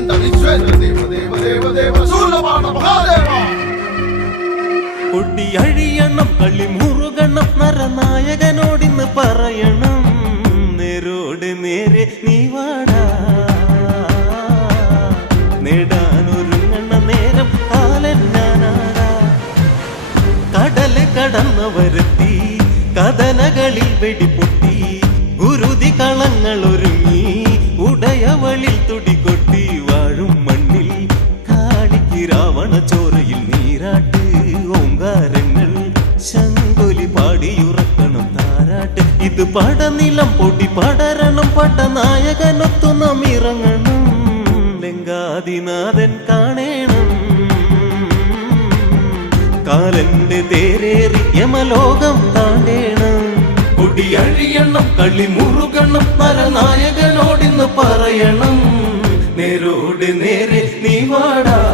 കണ്ട വിശ്വേശ്വര ദേവ ദേവ ദേവ ദേവ ശൂലപാണ മഹാദേവ. കൊടി അഴിയണം കളി മുറുകണം നരനായകനോടിന്ന് പറയണം നേരോട് നേരെ നീ വാടാ. നേടാനൊരുങ്ങണ നേരം കാലൻ കടൽ കടൽ കടന്നവരെത്തി കഥനകളിൽ വെടിപൊട്ടി ഗുരുതി കളങ്ങൾ ഒരുങ്ങി ഉടയവളിൽ തുടികൊട്ടി ഇത് പടനിലം പൊടി പടരണം പടനായകനൊത്തു നാം ഇറങ്ങണം. ലങ്കാദിനാഥൻ കാണേണം. കാലന്റെ തേരേറി യമലോകം താണ്ടേണം. കുടിയഴിയണം കളി മുറുകണം പരനായകനോടിന്ന് പറയണം. നേരോട് നേരെ നീ വാടാ.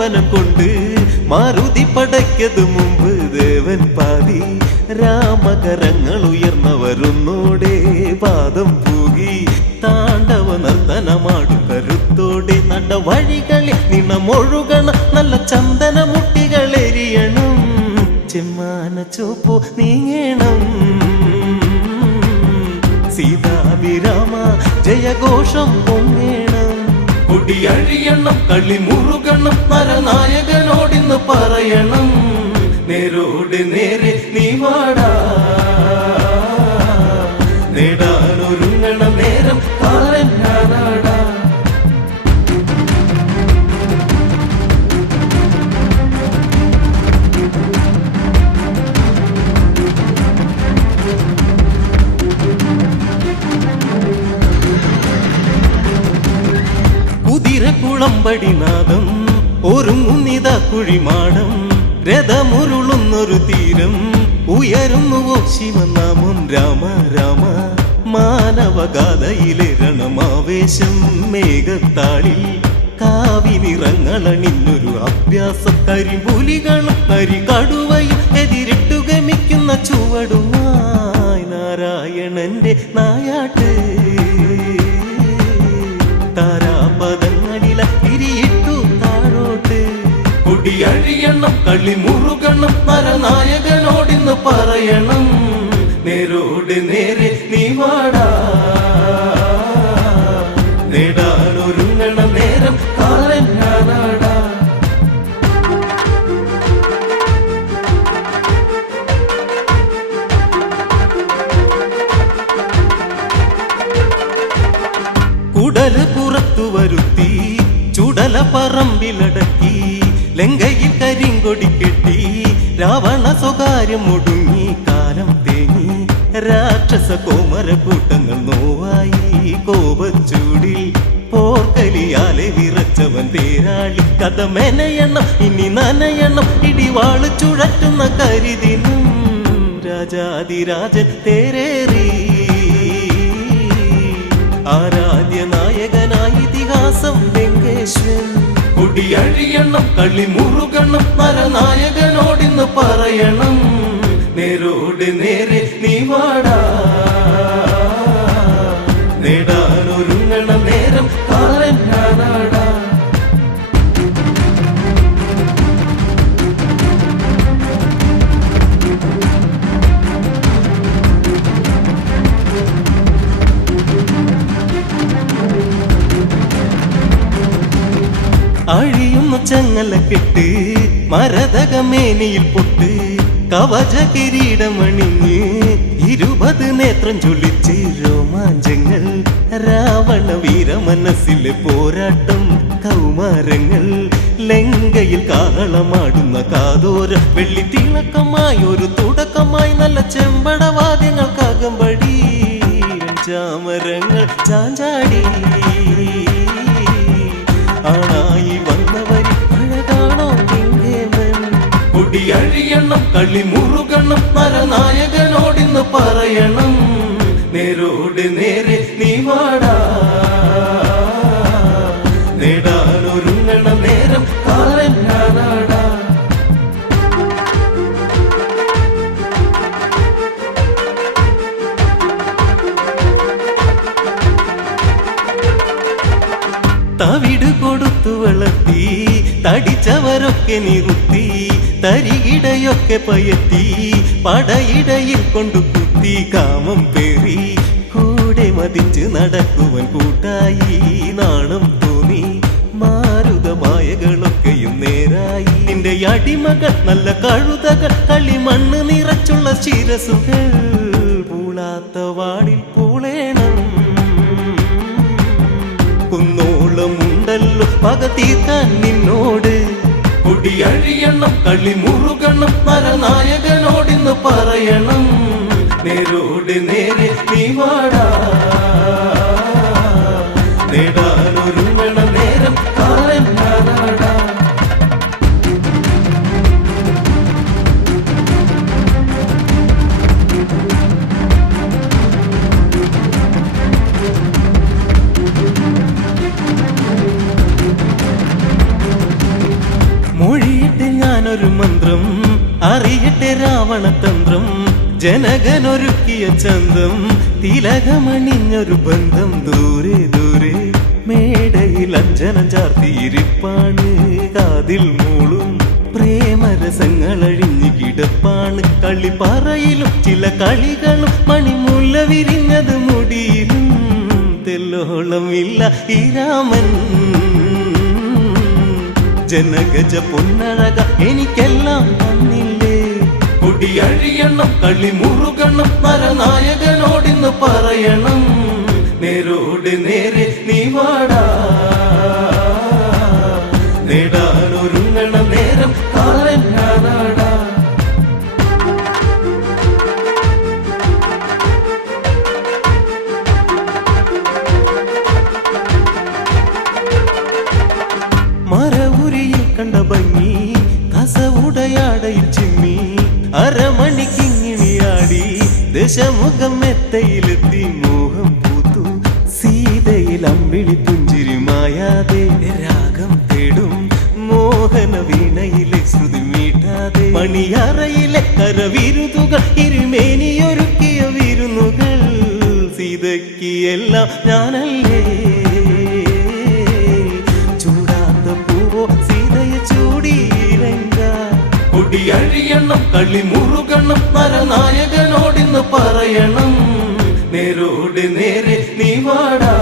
പ്രകമ്പനം കൊണ്ട് മാരുതി പടയ്ക്കത് മുമ്പ് ദേവൻ പാതി രാമകരങ്ങൾ ഉയർന്നവരുന്നോടെ പാദം പൂകി താണ്ടവ നർത്തനമാടും കരുത്തോടെ നട വഴികളിൽ നിണമൊഴുകണം നല്ല ചന്ദന മുട്ടികൾ എരിയണം. ചെമ്മാന ചോപ്പോ നീങ്ങണം. സീതാഭിരാമ ജയഘോഷം പൊങ്ങേണം കുടിയഴിയണം കളി മുറുകണം പരനായകനോടിന്ന് പറയണം. നേരോട് നേരെ നീ വാടാ. ഒരു ഒരുങ്ങുന്നിത കുഴിമാടം രഥമുരുളുന്നൊരു തീരം ഉയരുന്നുവോ ശിവനാമം രാമ രാമ. മാനവഗാഥയിലിരണമാവേശം മേഘത്താളിൽ കാവിനിറങ്ങളണിഞ്ഞൊരു അഭ്യാസം കരിപുലികളും കരികടുവയും എതിരിട്ടു ഗമിക്കുന്ന ചുവടുമായി നാരായണന്റെ നായാട്ട്. കുടിയഴിയണം കളി മുറുകണം പരനായകനോടിന്ന് പറയണം. നേരോട് നേരെ നീ വാടാ. നേടാനൊരുങ്ങണ നേരം കാലൻ ഞാനാടാ. കുടൽ പുറത്തു വരുത്തി ചുടല പറമ്പിലടക്കി ലങ്കയിൽ കരിങ്കൊടി കെട്ടി രാവണ സ്വകാര്യം മുടുങ്ങി കാലം തേങ്ങി രാക്ഷസ കോമര കൂട്ടങ്ങൾ നോവായി കോപച്ചൂടിൽ പോർക്കലിയാലെ വിറച്ചവൻ തേരാളി കഥ മെനയണം ഇനി നനയണം ഇടിവാൾ ചുഴറ്റുന്ന കരുതിനും രാജാതിരാജൻ തേരേറി. ആരാധ്യ നായകനായി ഇതിഹാസം വെങ്കേശ്വൻ കുടിയഴിയണം കളി മുറുകണം പരനായകനോടിന്ന് പറയണം. നേരോട് നേരെ നീ വാടാ. ചങ്ങല കെട്ട് മരതകമേനിയിൽ പൊട്ട് കവച കിരീടമണിഞ്ഞ് ഇരുപത് നേത്രം ചൊല്ലിച്ച് രോമാഞ്ചങ്ങൾ രാവണ വീര മനസ്സിലെ പോരാട്ടം കൗമാരങ്ങൾ ലങ്കയിൽ കാഹളമാടുന്ന കാതോര വെള്ളി തിളക്കമായി ഒരു തുടക്കമായി നല്ല ചെമ്പടവാദ്യങ്ങൾക്കകമ്പടി ചാമരങ്ങൾ ചാഞ്ചാടി ആണായി കുടിയഴിയണം കളി മുറുകണം പരനായകനോടിന്ന് പറയണം. നേരോട് നേരെ നീ വാടാ. നേരം തവിട് കൊടുത്തു വളർത്തി തടിച്ചവരൊക്കെ നിറുത്തി തരികിടയൊക്കെ പയത്തി പടയിടയിൽ കൊണ്ടു കുത്തി കാമം പേറി. കൂടെ മതിച്ച് നടക്കുവൻ കൂട്ടായി നാണം തോന്നി. മാരുതമായകളൊക്കെയും നേരായി. നിന്റെ അടിമകൾ നല്ല കഴുതകൾ കളിമണ്ണ് നിറച്ചുള്ള ശിരസുകൾ പൂളാത്ത വാടിൽ പൂളേണം. കുന്നോളമുണ്ടല്ലോ പക തീർക്കാൻ നിന്നോട്. കുടിയഴിയണം കളി മുറുകണം നരനായകനോടിന്ന് പറയണം. നേരോട് നേരെ നീ വാടാ. നേടാനൊരുങ്ങണ ജനകനൊരുക്കിയ ചന്തം തിലകമണിഞ്ഞൊരു ബന്ധം ദൂരെ ദൂരെ മേടയിൽ അഞ്ജന ചാർത്തിയിരിപ്പാണ് കാതിൽ മൂളും പ്രേമരസങ്ങൾ അഴിഞ്ഞു കിടപ്പാണ്. കളിപ്പാറയിലും ചില കളികളും മണിമുല്ല വിരിഞ്ഞത് മുടിയിലും തെല്ലോളമില്ല ഈ രാമൻ. ജനഗജ പൊന്നഴക എനിക്കെല്ലാം തന്നില്ലേ കുടിയഴിയണം കളി മുറുകണം നരനായകനോടിന്ന് പറയണം. നേരോട് നേരെ നീ വാടാ. ദശമുഖം മെത്തയിലെത്തി മോഹം പൂത്തു. സീതയിൽ അമ്പിളി പുഞ്ചിരി മായാതെ രാഗം തേടും. മോഹന വീണയിലെ ശ്രുതി മീട്ടാതെ മണിയറയിലെ കരവിരുതുകൾ ഇരുമേനിയൊരുക്കിയ വിരുന്നുകൾ. സീതയ്ക്ക് എല്ലാം ഞാനല്ലേ? കുടിയഴിയണം കളി മുറുകണം നരനായകനോടിന്ന് പറയണം. നേരോട് നേരെ നീ വാടാ.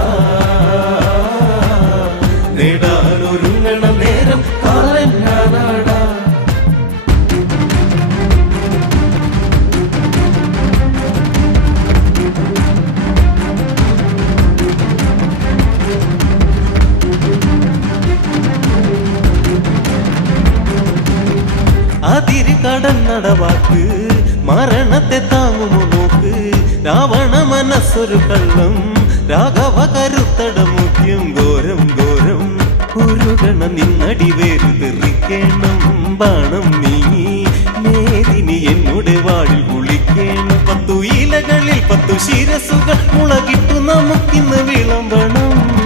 അതിര് കടന്നടവാക്ക്. മരണത്തെ താങ്ങുമോ നോക്ക്. രാവണ മനസ്സൊരു കള്ളം. രാഘവ കരുത്തട മുഖ്യം ഘോരം. ഘോരം ഉരുകണ നിന്നടി വേരുതെറിക്കണം ബാണം നീങ്ങി മേദിനി എന്നോട് വാഴിൽ കുളിക്കണം. പത്തു ഇലകളിൽ പത്തു ശിരസുകൾ മുളകിട്ടു നമുക്കിന്ന് വിളമ്പണം.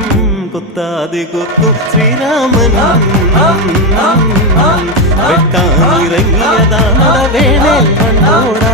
കൊത്താതെ കൊത്തു ശ്രീരാമൻ வெட்டான் இறங்கியதான் வேலை மண்ணோடா.